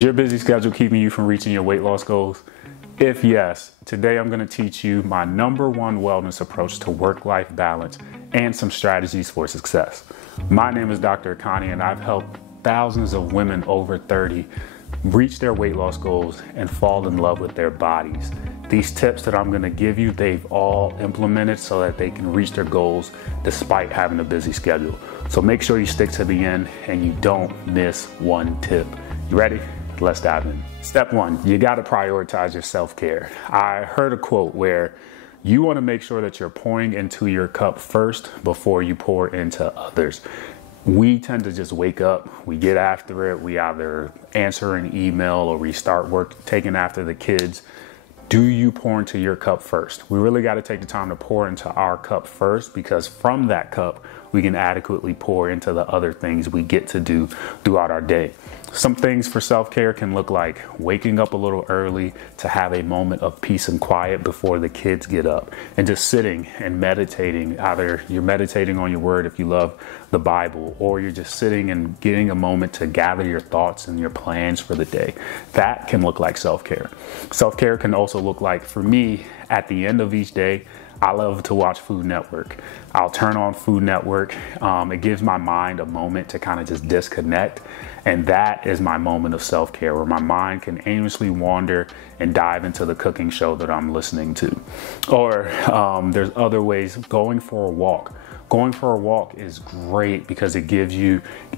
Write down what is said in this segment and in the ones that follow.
Is your busy schedule keeping you from reaching your weight loss goals? If yes, today I'm going to teach you my #1 wellness approach to work-life balance and some strategies for success. My name is Dr. Akanni, and I've helped thousands of women over 30 reach their weight loss goals and fall in love with their bodies. These tips that I'm going to give you, they've all implemented so that they can reach their goals despite having a busy schedule. So make sure you stick to the end and you don't miss one tip. You ready? Let's dive in. Step 1, you got to prioritize your self-care. I heard a quote where you want to make sure that you're pouring into your cup first before you pour into others. We tend to just wake up, we get after it, we either answer an email or we start work, taking after the kids. Do you pour into your cup first? We really got to take the time to pour into our cup first, because from that cup, we can adequately pour into the other things we get to do throughout our day. Some things for self-care can look like waking up a little early to have a moment of peace and quiet before the kids get up, and just sitting and meditating. Either you're meditating on your word if you love the Bible, or you're just sitting and getting a moment to gather your thoughts and your plans for the day. That can look like self-care. Self-care can also look like, for me, at the end of each day, I love to watch Food Network. I'll turn on Food Network. It gives my mind a moment to kind of just disconnect. And that is my moment of self-care, where my mind can aimlessly wander and dive into the cooking show that I'm listening to. Or there's other ways. Going for a walk. Going for a walk is great because it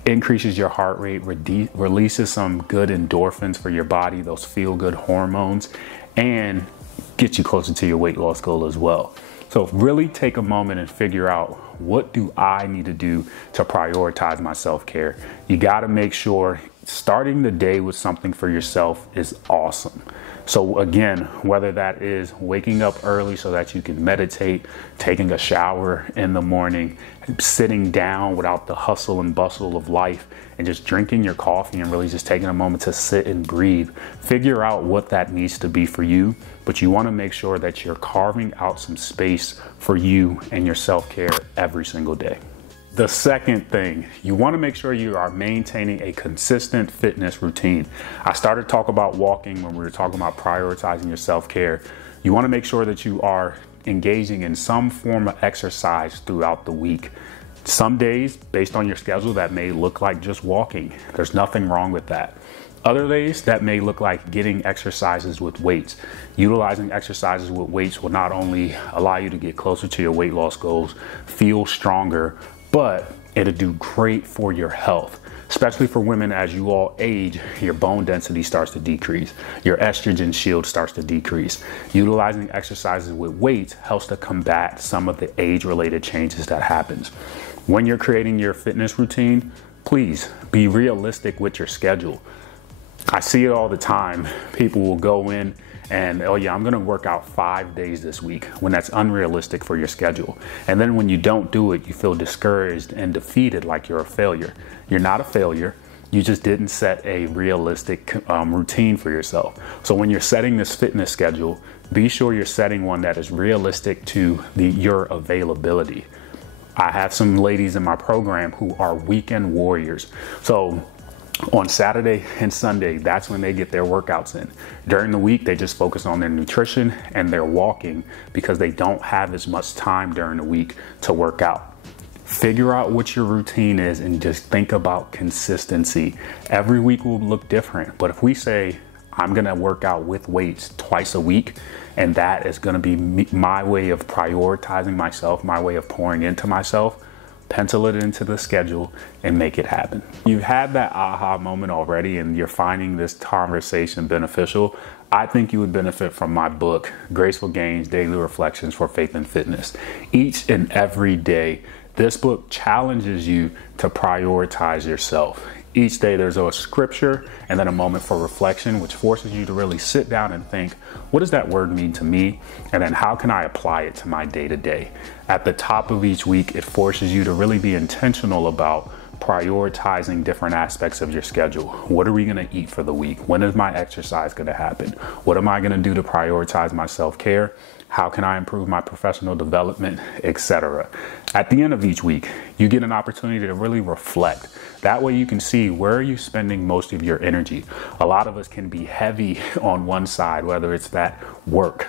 increases your heart rate, releases some good endorphins for your body, those feel-good hormones, and get you closer to your weight loss goal as well. So really take a moment and figure out, what do I need to do to prioritize my self-care? You got to make sure starting the day with something for yourself is awesome. So again, whether that is waking up early so that you can meditate, taking a shower in the morning, sitting down without the hustle and bustle of life, and just drinking your coffee and really just taking a moment to sit and breathe. Figure out what that needs to be for you, but you want to make sure that you're carving out some space for you and your self-care every single day. The second thing, you want to make sure you are maintaining a consistent fitness routine. I started talking about walking when we were talking about prioritizing your self-care. You want to make sure that you are engaging in some form of exercise throughout the week. Some days, based on your schedule, that may look like just walking. There's nothing wrong with that. Other days, that may look like getting exercises with weights. Utilizing exercises with weights will not only allow you to get closer to your weight loss goals, feel stronger, but it'll do great for your health. Especially for women, as you all age, your bone density starts to decrease. Your estrogen shield starts to decrease. Utilizing exercises with weights helps to combat some of the age-related changes that happens. When you're creating your fitness routine, please be realistic with your schedule. I see it all the time. People will go in and, oh yeah, I'm gonna work out 5 days this week, when that's unrealistic for your schedule. And then when you don't do it, you feel discouraged and defeated, like you're a failure. You're not a failure. You just didn't set a realistic routine for yourself. So when you're setting this fitness schedule, be sure you're setting one that is realistic to your availability. I have some ladies in my program who are weekend warriors. So on Saturday and Sunday, that's when they get their workouts in. During the week, they just focus on their nutrition and their walking, because they don't have as much time during the week to work out. Figure out what your routine is and just think about consistency. Every week will look different, but if we say, I'm gonna work out with weights twice a week, and that is gonna be my way of prioritizing myself, my way of pouring into myself, pencil it into the schedule and make it happen. You've had that aha moment already and you're finding this conversation beneficial. I think you would benefit from my book, Graceful Gains Daily Reflections for Faith and Fitness. Each and every day, this book challenges you to prioritize yourself. Each day there's a scripture and then a moment for reflection, which forces you to really sit down and think, what does that word mean to me? And then how can I apply it to my day-to-day? At the top of each week, it forces you to really be intentional about prioritizing different aspects of your schedule. What are we going to eat for the week? When is my exercise going to happen? What am I going to do to prioritize my self-care? How can I improve my professional development, etc.? At the end of each week, You get an opportunity to really reflect. That way you can see, where are you spending most of your energy? A lot of us can be heavy on one side, whether it's that work,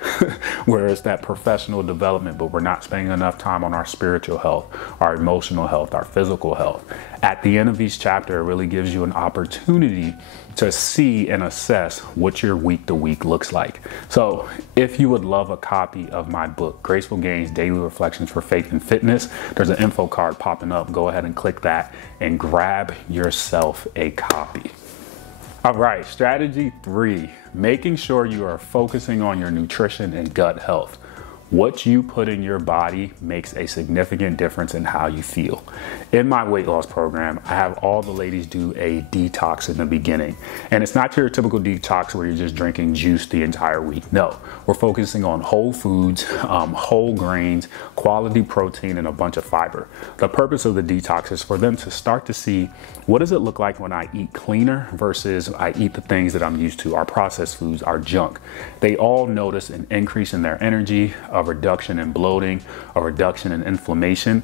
where it's that professional development, but we're not spending enough time on our spiritual health, our emotional health, our physical health. At the end of each chapter, it really gives you an opportunity to see and assess what your week to week looks like. So if you would love a copy of my book, Graceful Gains Daily Reflections for Faith and Fitness, there's an info card popping up. Go ahead and click that and grab yourself a copy. All right, strategy 3, making sure you are focusing on your nutrition and gut health. What you put in your body makes a significant difference in how you feel. In my weight loss program, I have all the ladies do a detox in the beginning. And it's not your typical detox where you're just drinking juice the entire week. No, we're focusing on whole foods, whole grains, quality protein, and a bunch of fiber. The purpose of the detox is for them to start to see, what does it look like when I eat cleaner versus I eat the things that I'm used to, our processed foods, our junk. They all notice an increase in their energy, a reduction in bloating, a reduction in inflammation.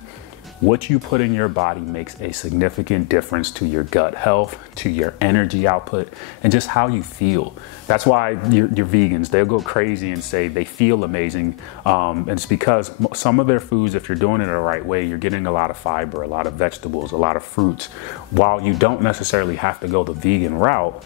What you put in your body makes a significant difference to your gut health, to your energy output, and just how you feel. That's why your vegans, they'll go crazy and say they feel amazing. And it's because some of their foods, if you're doing it the right way, you're getting a lot of fiber, a lot of vegetables, a lot of fruits. While you don't necessarily have to go the vegan route,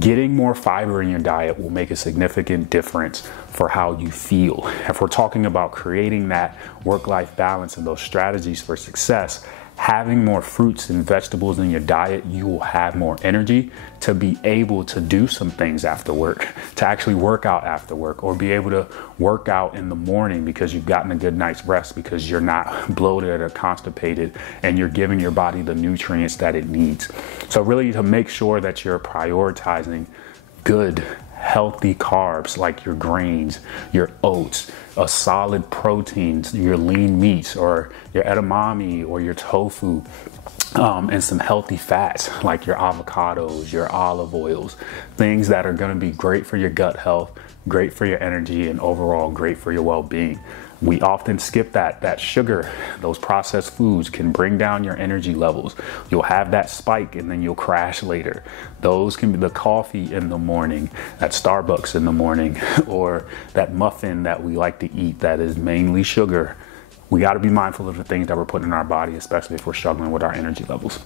getting more fiber in your diet will make a significant difference for how you feel. If we're talking about creating that work-life balance and those strategies for success, having more fruits and vegetables in your diet, you will have more energy to be able to do some things after work, to actually work out after work, or be able to work out in the morning because you've gotten a good night's rest, because you're not bloated or constipated and you're giving your body the nutrients that it needs. So really, to make sure that you're prioritizing good, healthy carbs like your grains, your oats, a solid proteins, your lean meats or your edamame or your tofu, and some healthy fats like your avocados, your olive oils, things that are going to be great for your gut health, great for your energy, and overall great for your well-being. We often skip that sugar. Those processed foods can bring down your energy levels. You'll have that spike and then you'll crash later. Those can be the coffee in the morning, that Starbucks in the morning, or that muffin that we like to eat that is mainly sugar. We got to be mindful of the things that we're putting in our body, especially if we're struggling with our energy levels.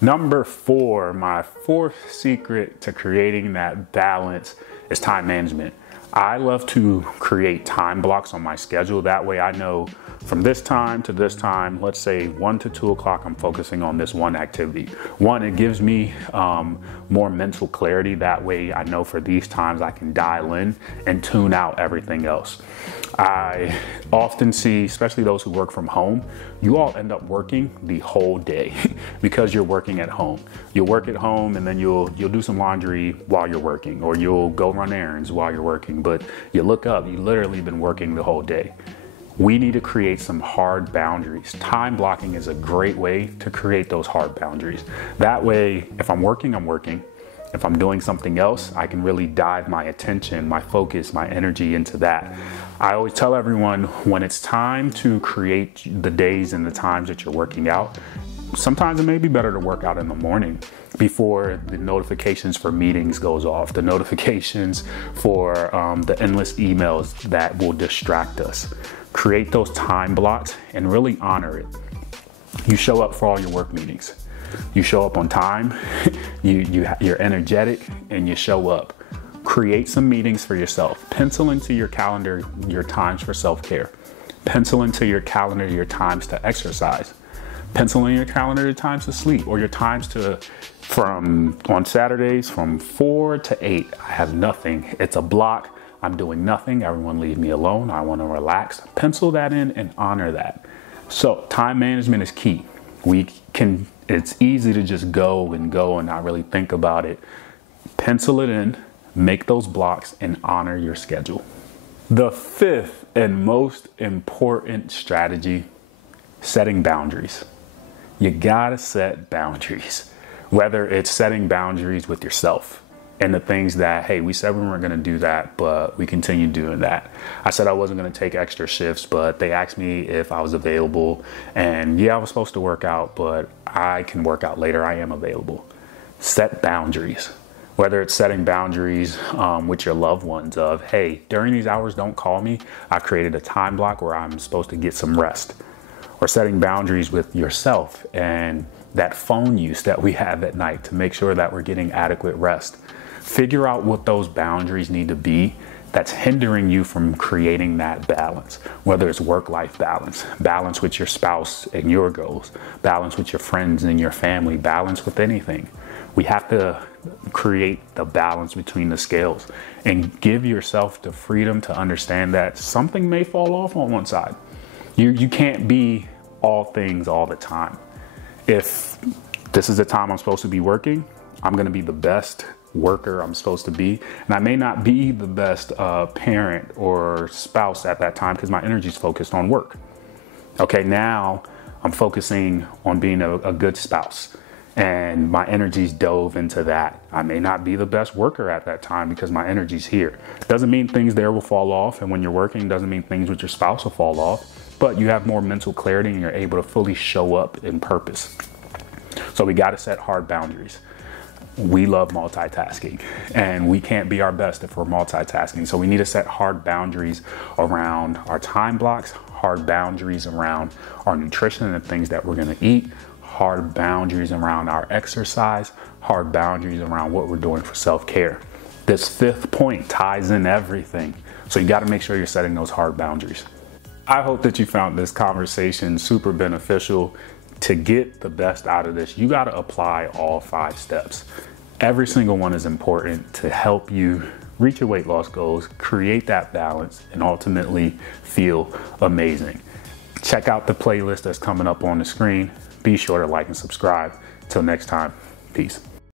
Number 4, my 4th secret to creating that balance is time management. I love to create time blocks on my schedule. That way I know from this time to this time, let's say 1 to 2 o'clock, I'm focusing on this one activity. One, it gives me more mental clarity. That way I know for these times I can dial in and tune out everything else. I often see, especially those who work from home, you all end up working the whole day because you're working at home. You'll work at home and then you'll do some laundry while you're working, or you'll go run errands while you're working, but you look up, you literally been working the whole day. We need to create some hard boundaries. Time blocking is a great way to create those hard boundaries. That way, if I'm working, I'm working. If I'm doing something else, I can really dive my attention, my focus, my energy into that. I always tell everyone, when it's time to create the days and the times that you're working out, sometimes it may be better to work out in the morning before the notifications for meetings goes off, the notifications for the endless emails that will distract us. Create those time blocks and really honor it. You show up for all your work meetings. You show up on time, you're energetic, and you show up. Create some meetings for yourself. Pencil into your calendar your times for self-care. Pencil into your calendar your times to exercise. Pencil in your calendar your times to sleep, or your times on Saturdays from 4 to 8. I have nothing. It's a block. I'm doing nothing. Everyone leave me alone. I want to relax. Pencil that in and honor that. So time management is key. It's easy to just go and not really think about it. Pencil it in, make those blocks, and honor your schedule. The 5th and most important strategy, setting boundaries. You gotta set boundaries. Whether it's setting boundaries with yourself, and the things that, hey, we said we weren't going to do that, but we continued doing that. I said I wasn't going to take extra shifts, but they asked me if I was available. And yeah, I was supposed to work out, but I can work out later. I am available. Set boundaries. Whether it's setting boundaries with your loved ones of, hey, during these hours, don't call me. I created a time block where I'm supposed to get some rest. Or setting boundaries with yourself and that phone use that we have at night to make sure that we're getting adequate rest. Figure out what those boundaries need to be that's hindering you from creating that balance, whether it's work-life balance, balance with your spouse and your goals, balance with your friends and your family, balance with anything. We have to create the balance between the scales and give yourself the freedom to understand that something may fall off on one side. You can't be all things all the time. If this is the time I'm supposed to be working, I'm going to be the best worker I'm supposed to be. And I may not be the best parent or spouse at that time because my energy is focused on work. Okay, now I'm focusing on being a good spouse. And my energy's dove into that. I may not be the best worker at that time because my energy's here. Doesn't mean things there will fall off. And when you're working, doesn't mean things with your spouse will fall off. But you have more mental clarity and you're able to fully show up in purpose. So we got to set hard boundaries. We love multitasking and we can't be our best if we're multitasking. So we need to set hard boundaries around our time blocks, hard boundaries around our nutrition and the things that we're going to eat, hard boundaries around our exercise, hard boundaries around what we're doing for self-care. This fifth point ties in everything. So you got to make sure you're setting those hard boundaries. I hope that you found this conversation super beneficial. To get the best out of this, you got to apply all 5 steps. Every single one is important to help you reach your weight loss goals, create that balance, and ultimately feel amazing. Check out the playlist that's coming up on the screen. Be sure to like and subscribe. Till next time, peace.